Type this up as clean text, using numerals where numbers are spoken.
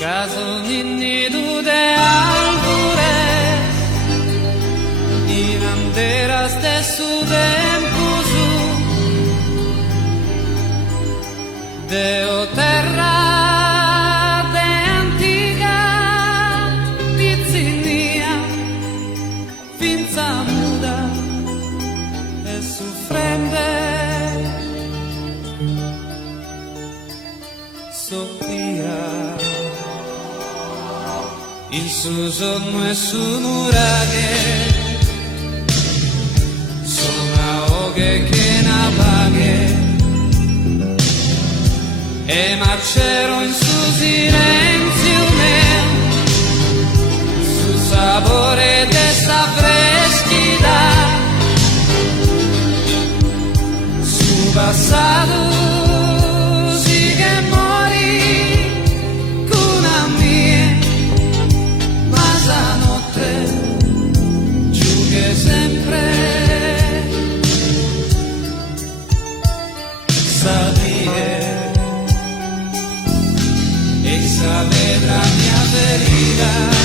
caso nido de árboles y banderas de su tempo de terra de antica pizzinia finza muda e soffrente soffia il suo sonno è su nuraghe sono oghe che na paghe e marcero in su silenzio mio su sapore de sta freschità su passato sì che morì con a mia ma stanotte giù che sempre sapere esa vedrà mia ferita